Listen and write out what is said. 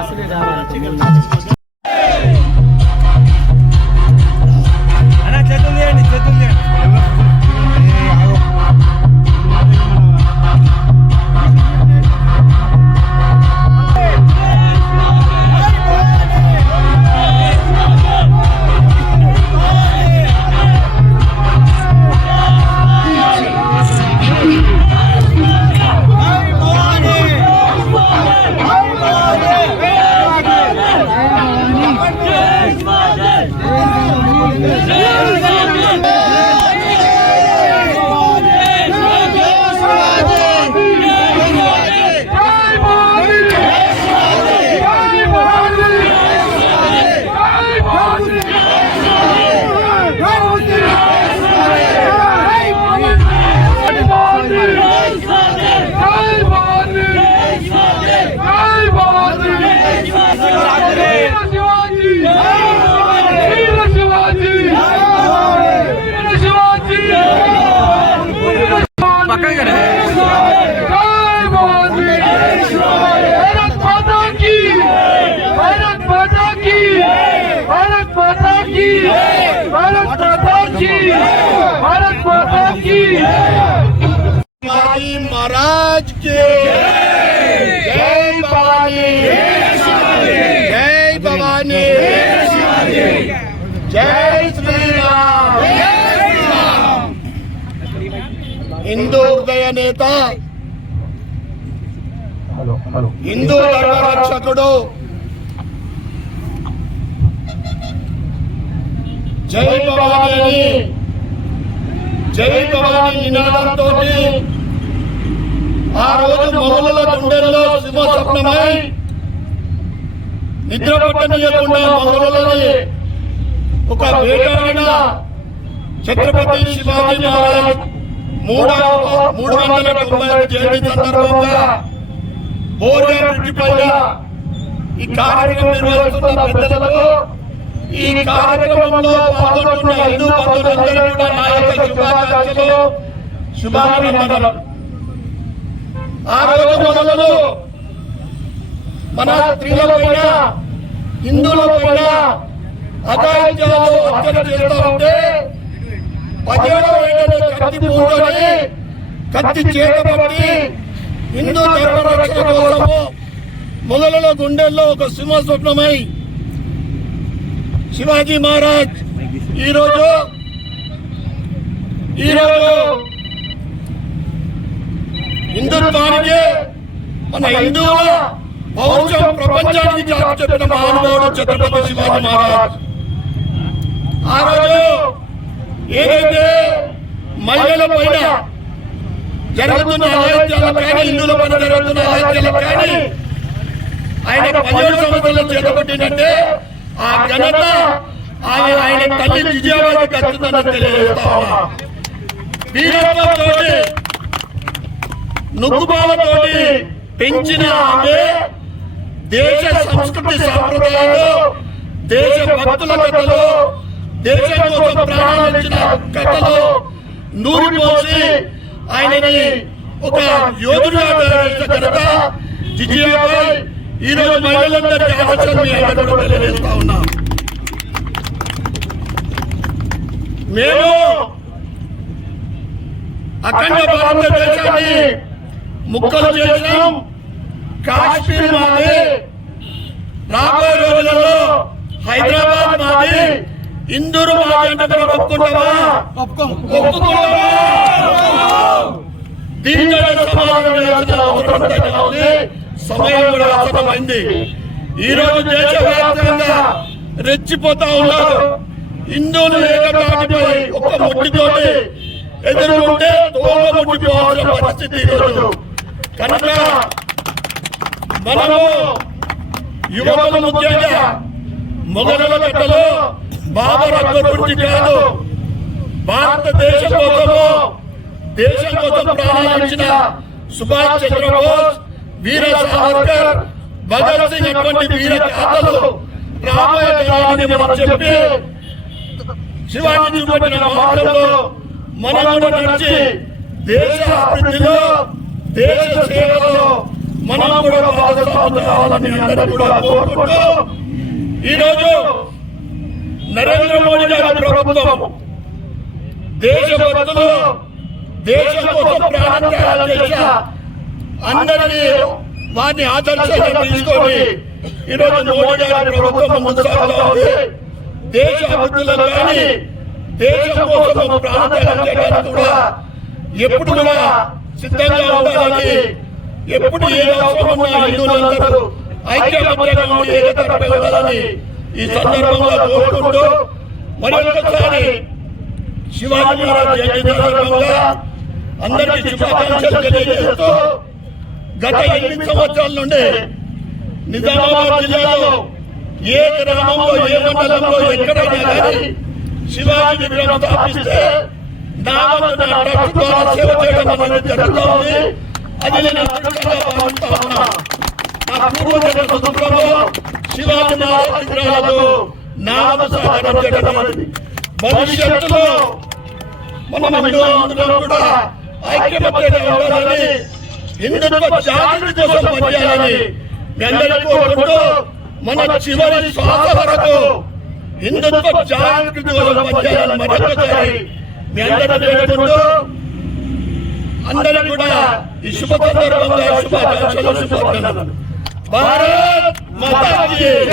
আসলে भारत की भारतीय भारतीय भारत काय करायचं महाराज के హృదయ నేత. హిందూ ధర్మ రక్షకుడు జై భవాని. జై భవాని నినాదంతో ఆ రోజు మౌనుల గుండెల్లో శుభ స్వప్నమై నిద్ర పట్టనీయకుండా మౌనులని ఒక వేటాడిన ఛత్రపతి శివాజీ మహారాజ్ మూడవ మూడు వందల తొంభై జయంతి సందర్భంగా పైన ఈ కార్యక్రమం నిర్వహిస్తున్న పెద్దలకు ఈ కార్యక్రమంలో పాల్గొంటున్న హిందూ బంధువులందరూ కూడా నా యొక్క శుభాకాంక్షలు. శుభాభినందనలు. ఆ రోజు మొదలు మన స్త్రీల పైన హిందువుల పైన అగాయిత్యాలు హత్యలు చేస్తా ఉంటే పదిహేడవ ఏడాది కత్తి పూకొని కత్తి చేతబట్టి హిందూ ధర్మ రక్షణ కోసము మొదలలో గుండెల్లో ఒక సింహ స్వప్నమై శివాజీ మహారాజ్ ఈరోజు ఈరోజు హిందుత్వానికి మన హిందువుల పౌరుషం ప్రపంచానికి చాటి చెప్పిన మహానుభావుడు ఛత్రపతి శివాజీ మహారాజ్. ఆ రోజు ఏదైతే మహిళల పైన జరుగుతున్న అలైత్యాలకు కానీ హిందువుల పైన జరుగుతున్న అలైత్యాలకు కానీ ఆయన పదిహేడు సంవత్సరాలు చేతపట్టినట్టే ఆ ఘనత ఆయన ఆయన తల్లి విజయవాడకి వస్తుందని తెలియజేస్తా వీరత్వంతో నుగ్గుబాలతోటి పెంచిన ఆమె దేశ సంస్కృతి సాంప్రదాయాలు దేశ భక్తుల కథలు దేశం కోసం ప్రాణాలు ఇచ్చిన కథలు నూరిపోసి ఆయనని ఒక యోధుడిగా తయారు ఘనత జిజియాబాయ్. ఈ రోజు మహిళలందరికీ ఆలోచన మీ అందరూ కూడా తెలియజేస్తా ఉన్నాం. మేము అఖండ భారతదేశాన్ని ముక్కలు చేసినాం కాశ్మీర్ మాది. రాబోయే రోజులలో హైదరాబాద్ మాది. ఇందూరు మాది అంటే మనం ఒప్పుకుంటామా ఒప్పుకుంటామా దీంట్లో సమాధానం చేయాల్సిన అవసరం ఎంతైనా ఉంది? సమయం కూడా అవసరమైంది ఈ రోజు దేశవ్యాప్తంగా రెచ్చిపోతా ఉన్నారు. హిందువులు ఏకతాటిపై ఒక ముట్టితోటి ఎదుర్కొంటే తోల ముట్టిపోవాల్సిన పరిస్థితి ఈరోజు. కనుక మనము యువకులు ముఖ్యంగా మొగల కట్టలో బాబర్ అక్బర్ గురించి కాదు. భారతదేశం కోసము దేశం కోసం ప్రాణాలు ఇచ్చిన సుభాష్ చంద్రబోస్ వీర సావర్కర్ భగత్ సింగ్ అటువంటి వీర గాథలు రాబోయే కాలాన్ని మనం చెప్పి శివాజీ చూపెట్టిన మార్గంలో మనం కూడా నడిచి దేశ అభివృద్ధిలో దేశ సేవలో మనం కూడా భాగస్వాములు కావాలని అందరూ కూడా కోరుకుంటూ ఈరోజు నరేంద్ర మోడీ గారి ప్రభుత్వం దేశభక్తులు దేశం కోసం ప్రాణత్యాగాలు చేసిన అందరినీ వారిని ఆదర్శంగా తీసుకొని ఈరోజు మోడీ గారి ప్రభుత్వం ముందుకు సాగుతా దేశ అభివృద్ధిలో కానీ దేశం కోసం ప్రాణత్యాగం చేయడానికి కూడా ఎప్పుడు కూడా సిద్ధంగా ఉండాలని ఎప్పుడు ఏ అవసరం ఉన్నా హిందువులందరూ ఐక్యమత్యంగా ఏకతరపై ఉండాలని ఈ సందర్భంగా కోరుకుంటూ మరొకసారి శివాజీ మహారాజ్ జయంతి సందర్భంగా అందరికీ శుభాకాంక్షలు తెలియజేస్తూ గత ఎనిమిది సంవత్సరాల నుండి నిజామాబాద్ జిల్లాలో ఏ గ్రామంలో ఏ మండలంలో ఎక్కడైనా కానీ శివాజీ విగ్రహం స్థాపిస్తే నా వంతు నా ట్రస్ట్ ద్వారా సేవ చేయడం అనేది జరుగుతూ ఉంది అది నేను అదృష్టంగా భావిస్తా ఉన్నా నా పూర్వజన్మ శివాజీ మహారాజ్ విగ్రహాలకు చేయడం అనేది భవిష్యత్తులో మన హిందువులందరం కూడా ఐక్యమత్యంగా ఉండాలని హిందుత్వ జాగృతి కోసం పనిచేయాలని మీ అందరికీ కోరుకుంటూ మన చివరి శ్వాస వరకు హిందుత్వ జాగృతి కోసం పనిచేయాలని మరొకసారి మీ వేడుకుంటూ అందరూ కూడా ఈ శుభ సందర్భంగా శుభాకాంక్షలు శుభాకాంక్షలు. भारत माता की जय